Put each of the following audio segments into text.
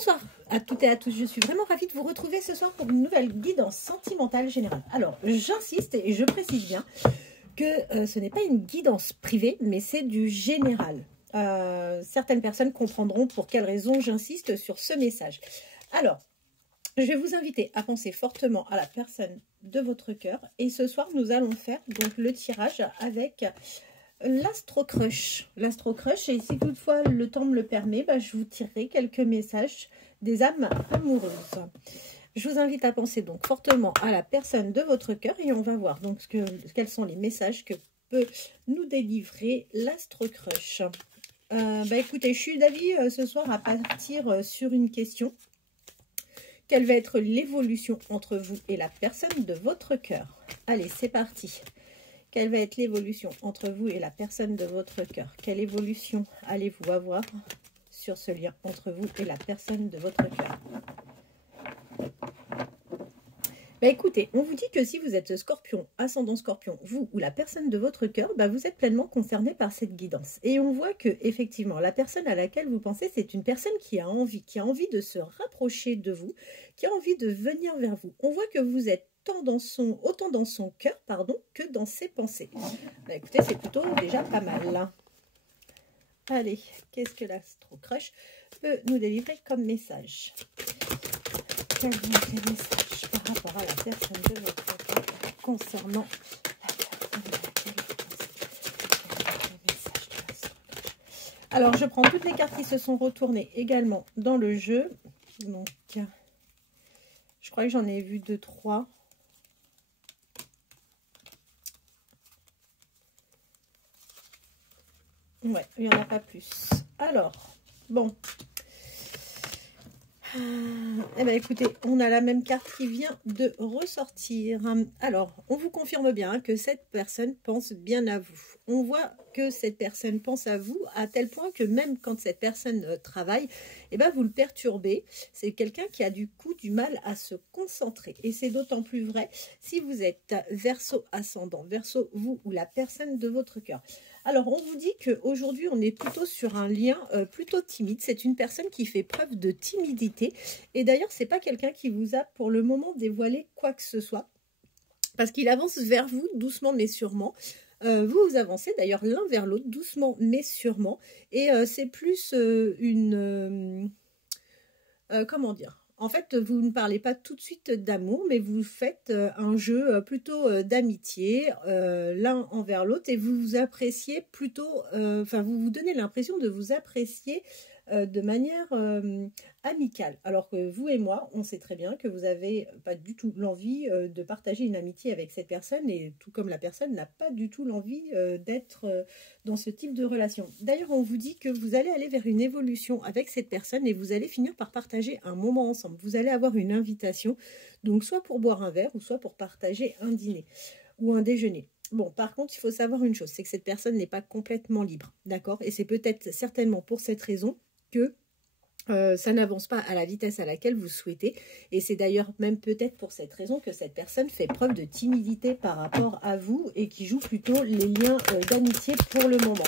Bonsoir à toutes et à tous, je suis vraiment ravie de vous retrouver ce soir pour une nouvelle guidance sentimentale générale. Alors, j'insiste et je précise bien que ce n'est pas une guidance privée, mais c'est du général. Certaines personnes comprendront pour quelles raisons j'insiste sur ce message. Alors, je vais vous inviter à penser fortement à la personne de votre cœur. Et ce soir, nous allons faire donc le tirage avec l'Astro Crush. L'Astro Crush, et si toutefois le temps me le permet, je vous tirerai quelques messages des âmes amoureuses. Je vous invite à penser donc fortement à la personne de votre cœur et on va voir donc quels sont les messages que peut nous délivrer l'Astro Crush. Écoutez, je suis d'avis ce soir à partir sur une question. Quelle va être l'évolution entre vous et la personne de votre cœur? Allez, c'est parti. Quelle va être l'évolution entre vous et la personne de votre cœur? Quelle évolution allez-vous avoir sur ce lien entre vous et la personne de votre cœur? Écoutez, on vous dit que si vous êtes scorpion, ascendant scorpion, vous ou la personne de votre cœur, vous êtes pleinement concerné par cette guidance. Et on voit que effectivement, la personne à laquelle vous pensez, c'est une personne qui a envie de se rapprocher de vous, qui a envie de venir vers vous. On voit que vous êtes autant dans son cœur, que dans ses pensées. Écoutez, c'est plutôt déjà pas mal. Là. Allez, qu'est-ce que l'Astro Crush peut nous délivrer comme message? Quels sont les messages par rapport à la personne de votre cœur concernant la personne de laquelle vous pensez? Alors, je prends toutes les cartes qui se sont retournées également dans le jeu. Donc, je crois que j'en ai vu 2, 3. Ouais, il n'y en a pas plus. Alors, bon. Écoutez, on a la même carte qui vient de ressortir. Alors, on vous confirme bien que cette personne pense bien à vous. On voit que cette personne pense à vous à tel point que même quand cette personne travaille, vous le perturbez. C'est quelqu'un qui a du coup du mal à se concentrer. Et c'est d'autant plus vrai si vous êtes Verseau ascendant, Verseau vous ou la personne de votre cœur. Alors, on vous dit qu'aujourd'hui, on est plutôt sur un lien plutôt timide. C'est une personne qui fait preuve de timidité. Et d'ailleurs, ce n'est pas quelqu'un qui vous a pour le moment dévoilé quoi que ce soit. Parce qu'il avance vers vous doucement mais sûrement. Vous avancez d'ailleurs l'un vers l'autre, doucement mais sûrement. Et c'est plus comment dire? En fait, vous ne parlez pas tout de suite d'amour, mais vous faites un jeu plutôt d'amitié l'un envers l'autre et vous vous appréciez plutôt, vous vous donnez l'impression de vous apprécier de manière amicale. Alors que vous et moi, on sait très bien que vous n'avez pas du tout l'envie de partager une amitié avec cette personne et tout comme la personne n'a pas du tout l'envie d'être dans ce type de relation. D'ailleurs, on vous dit que vous allez aller vers une évolution avec cette personne et vous allez finir par partager un moment ensemble. Vous allez avoir une invitation, donc soit pour boire un verre ou soit pour partager un dîner ou un déjeuner. Bon, par contre, il faut savoir une chose, c'est que cette personne n'est pas complètement libre, d'accord? Et c'est peut-être certainement pour cette raison que ça n'avance pas à la vitesse à laquelle vous souhaitez. Et c'est d'ailleurs même peut-être pour cette raison que cette personne fait preuve de timidité par rapport à vous et qui joue plutôt les liens d'amitié pour le moment.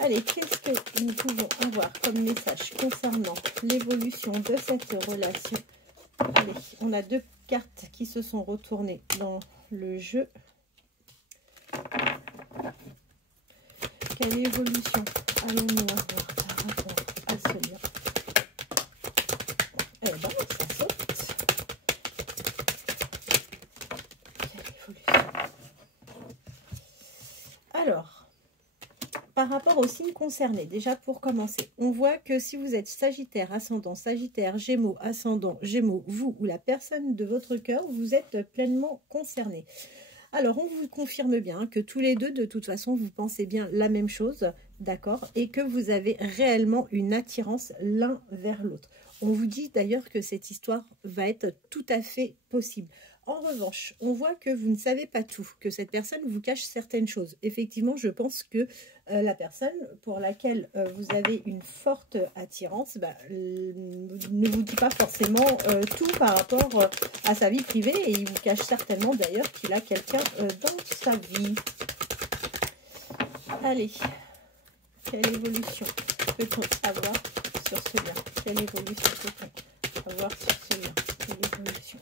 Allez, qu'est-ce que nous pouvons avoir comme message concernant l'évolution de cette relation? Allez, on a 2 cartes qui se sont retournées dans le jeu. Quelle évolution allons-nous avoir par rapport à ce lien? Ça saute. Quelle évolution? Alors, par rapport aux signes concernés, déjà pour commencer, on voit que si vous êtes Sagittaire, ascendant, Sagittaire, Gémeaux, ascendant, Gémeaux, vous ou la personne de votre cœur, vous êtes pleinement concernés. Alors, on vous confirme bien que tous les deux, de toute façon, vous pensez bien la même chose, d'accord? Et que vous avez réellement une attirance l'un vers l'autre. On vous dit d'ailleurs que cette histoire va être tout à fait possible. En revanche, on voit que vous ne savez pas tout, que cette personne vous cache certaines choses. Effectivement, je pense que la personne pour laquelle vous avez une forte attirance ne vous dit pas forcément tout par rapport à sa vie privée et il vous cache certainement d'ailleurs qu'il a quelqu'un dans sa vie. Allez, quelle évolution peut-on avoir sur ce lien? Quelle évolution peut-on avoir sur ce lien? Quelle évolution?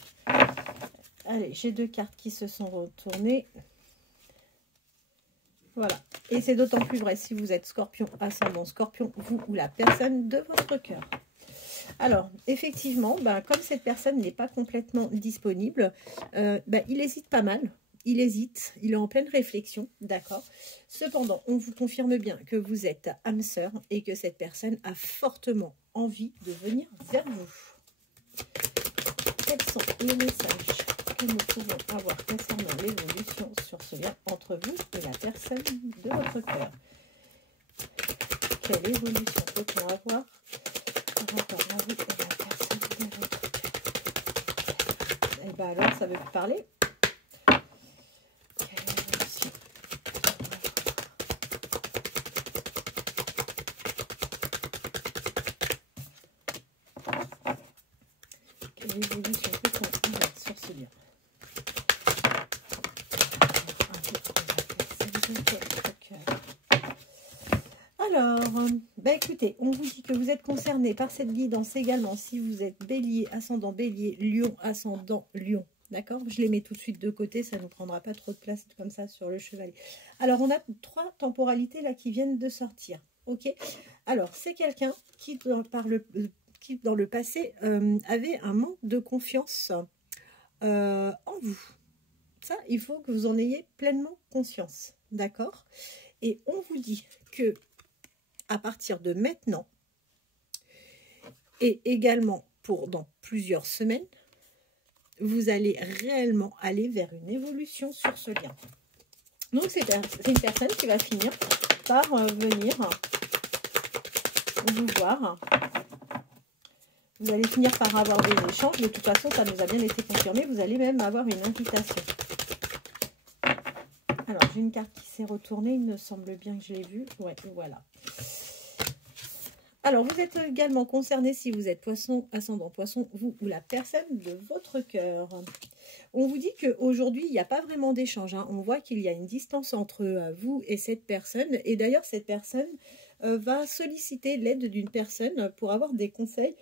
Allez, j'ai 2 cartes qui se sont retournées. Voilà. Et c'est d'autant plus vrai si vous êtes scorpion, ascendant scorpion, vous ou la personne de votre cœur. Alors, effectivement, comme cette personne n'est pas complètement disponible, il hésite pas mal. Il hésite, il est en pleine réflexion, d'accord. Cependant, on vous confirme bien que vous êtes âme sœur et que cette personne a fortement envie de venir vers vous. Quels sont les messages que nous pouvons avoir concernant l'évolution sur ce lien entre vous et la personne de votre cœur? Quelle évolution peut-on avoir par rapport à vous et la personne de votre cœur? Et bien alors, ça veut plus parler. L'évolution peut-on avoir sur ce lien? Alors, écoutez, on vous dit que vous êtes concerné par cette guidance également si vous êtes bélier, ascendant bélier, lion, ascendant lion. D'accord? Je les mets tout de suite de côté, ça ne nous prendra pas trop de place comme ça sur le chevalier. Alors, on a 3 temporalités là qui viennent de sortir. Ok? Alors, c'est quelqu'un qui, dans le passé, avait un manque de confiance en vous. Ça, il faut que vous en ayez pleinement conscience. D'accord? Et on vous dit que à partir de maintenant, et également pour dans plusieurs semaines, vous allez réellement aller vers une évolution sur ce lien. Donc, c'est une personne qui va finir par venir vous voir. Vous allez finir par avoir des échanges. De toute façon, ça nous a bien été confirmé. Vous allez même avoir une invitation. Alors, j'ai une carte qui s'est retournée. Il me semble bien que je l'ai vue. Ouais, voilà. Alors, vous êtes également concerné si vous êtes poisson, ascendant poisson, vous ou la personne de votre cœur. On vous dit qu'aujourd'hui, il n'y a pas vraiment d'échange. Hein. On voit qu'il y a une distance entre vous et cette personne. Et d'ailleurs, cette personne va solliciter l'aide d'une personne pour avoir des conseils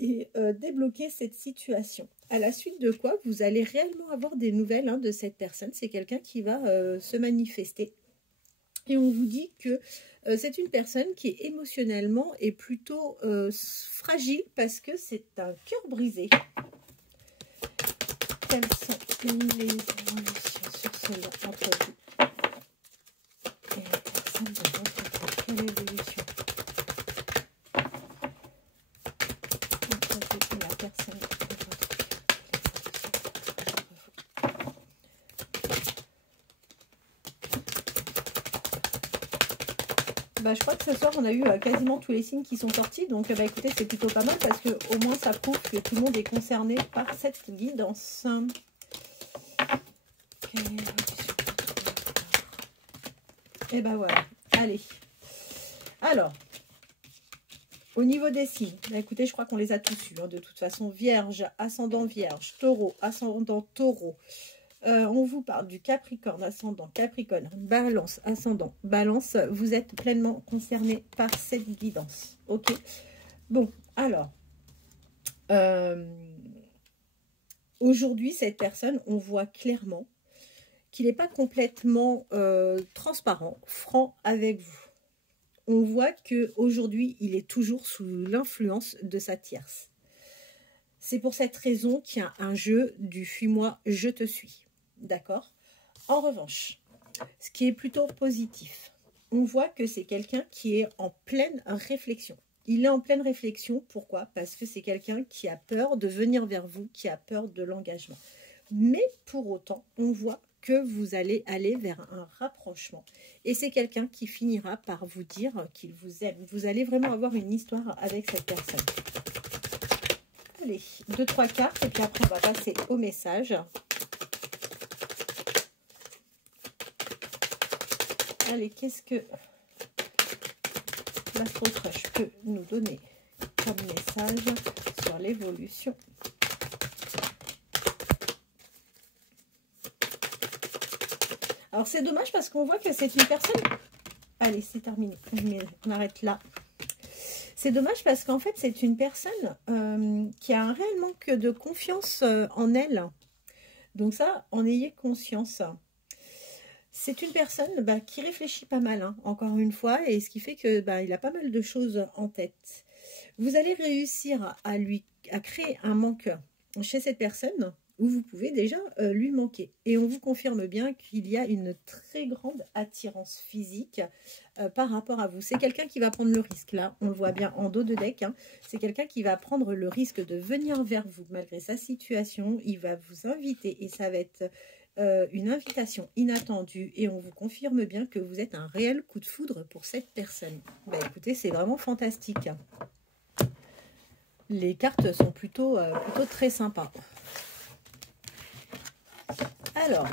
et débloquer cette situation. À la suite de quoi, vous allez réellement avoir des nouvelles de cette personne. C'est quelqu'un qui va se manifester. Et on vous dit que c'est une personne qui est émotionnellement et plutôt fragile parce que c'est un cœur brisé. Quelles sont les évolutions sur ce lien entre vous et la personne de votre cœur? Quelle évolution entre vous et la personne de votre cœur? Je crois que ce soir, on a eu quasiment tous les signes qui sont sortis. Donc, écoutez, c'est plutôt pas mal parce que au moins, ça prouve que tout le monde est concerné par cette guidance. Et ben voilà. Allez. Alors, au niveau des signes, écoutez, je crois qu'on les a tous eus. De toute façon, Vierge, ascendant Vierge, Taureau, ascendant Taureau. On vous parle du Capricorne, ascendant Capricorne, Balance, ascendant Balance. Vous êtes pleinement concerné par cette guidance. Ok. Bon, alors, aujourd'hui, cette personne, on voit clairement qu'il n'est pas complètement transparent, franc avec vous. On voit qu'aujourd'hui, il est toujours sous l'influence de sa tierce. C'est pour cette raison qu'il y a un jeu du « fuis-moi, je te suis ». D'accord? En revanche, ce qui est plutôt positif, on voit que c'est quelqu'un qui est en pleine réflexion. Il est en pleine réflexion, pourquoi? Parce que c'est quelqu'un qui a peur de venir vers vous, qui a peur de l'engagement. Mais pour autant, on voit que vous allez aller vers un rapprochement. Et c'est quelqu'un qui finira par vous dire qu'il vous aime. Vous allez vraiment avoir une histoire avec cette personne. Allez, 2-3 cartes et puis après on va passer au message. Allez, qu'est-ce que l'Astro Crush peut nous donner comme message sur l'évolution? Alors, c'est dommage parce qu'on voit que c'est une personne... Allez, c'est terminé. On arrête là. C'est dommage parce qu'en fait, c'est une personne qui a un réel manque de confiance en elle. Donc ça, en ayez conscience. C'est une personne qui réfléchit pas mal, hein, encore une fois, et ce qui fait que il a pas mal de choses en tête. Vous allez réussir à créer un manque chez cette personne où vous pouvez déjà lui manquer. Et on vous confirme bien qu'il y a une très grande attirance physique par rapport à vous. C'est quelqu'un qui va prendre le risque, là, on le voit bien en dos de deck, hein. C'est quelqu'un qui va prendre le risque de venir vers vous malgré sa situation. Il va vous inviter et ça va être une invitation inattendue. Et on vous confirme bien que vous êtes un réel coup de foudre pour cette personne. Écoutez, c'est vraiment fantastique. Les cartes sont plutôt très sympas. Alors,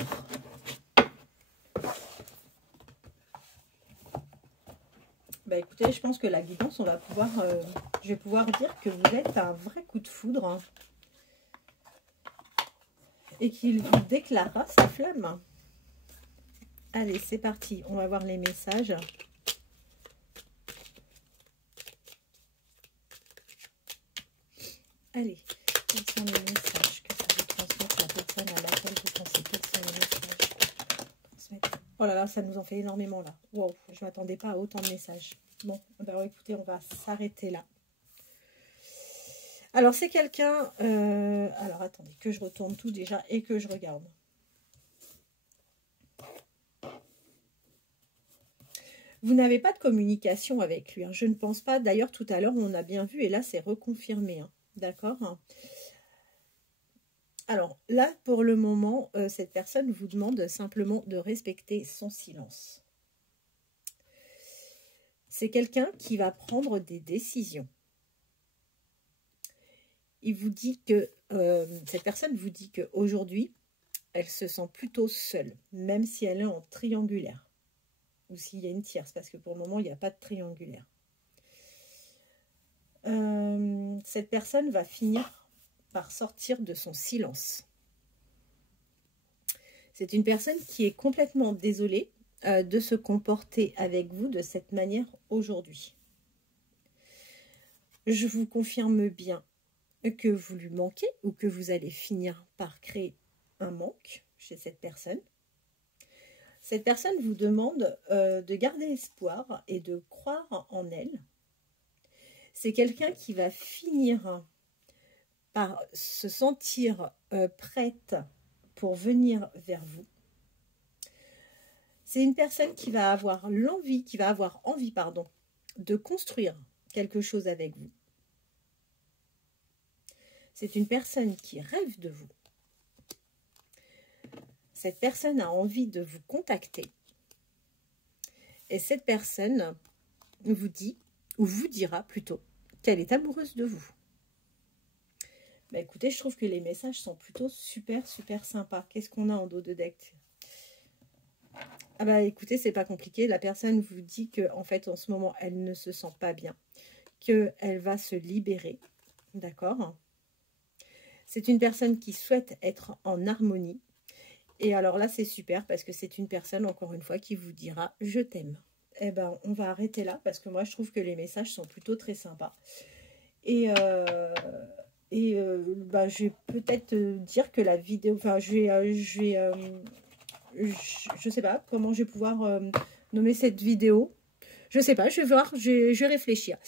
écoutez, je pense que la guidance, on va pouvoir, je vais pouvoir dire que vous êtes un vrai coup de foudre, hein, et qu'il vous déclarera sa flamme. Allez, c'est parti, on va voir les messages. Allez, quels sont les messages que ça vous transmettre la personne à laquelle vous pensez? Quels sont les messages transmettre? Oh là là, ça nous en fait énormément là. Wow, je ne m'attendais pas à autant de messages. Bon, écoutez, on va s'arrêter là. Alors, c'est quelqu'un... alors, attendez, que je retourne tout déjà et que je regarde. Vous n'avez pas de communication avec lui, hein. Je ne pense pas. D'ailleurs, tout à l'heure, on a bien vu et là, c'est reconfirmé, hein. D'accord. Alors là, pour le moment, cette personne vous demande simplement de respecter son silence. C'est quelqu'un qui va prendre des décisions. Il vous dit que, cette personne vous dit qu'aujourd'hui, elle se sent plutôt seule, même si elle est en triangulaire. Ou s'il y a une tierce, parce que pour le moment, il n'y a pas de triangulaire. Cette personne va finir par sortir de son silence. C'est une personne qui est complètement désolée de se comporter avec vous de cette manière aujourd'hui. Je vous confirme bien que vous lui manquez ou que vous allez finir par créer un manque chez cette personne. Cette personne vous demande de garder espoir et de croire en elle. C'est quelqu'un qui va finir par se sentir prête pour venir vers vous. C'est une personne qui va avoir envie, de construire quelque chose avec vous. C'est une personne qui rêve de vous. Cette personne a envie de vous contacter. Et cette personne vous dit, ou vous dira plutôt, qu'elle est amoureuse de vous. Écoutez, je trouve que les messages sont plutôt super sympas. Qu'est-ce qu'on a en dos de deck? Écoutez, c'est pas compliqué. La personne vous dit que en fait, en ce moment, elle ne se sent pas bien, qu'elle va se libérer. D'accord? C'est une personne qui souhaite être en harmonie. Et alors là, c'est super parce que c'est une personne, encore une fois, qui vous dira « je t'aime ». On va arrêter là parce que moi, je trouve que les messages sont plutôt très sympas. Et je vais peut-être dire que la vidéo... Enfin, je sais pas comment je vais pouvoir nommer cette vidéo. Je sais pas, je vais voir, je vais réfléchir.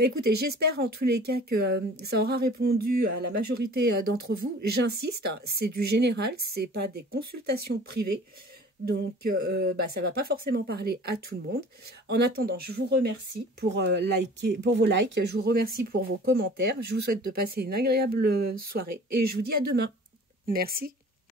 Écoutez, j'espère en tous les cas que ça aura répondu à la majorité d'entre vous. J'insiste, c'est du général, c'est pas des consultations privées. Donc, ça ne va pas forcément parler à tout le monde. En attendant, je vous remercie pour vos likes. Je vous remercie pour vos commentaires. Je vous souhaite de passer une agréable soirée. Et je vous dis à demain. Merci.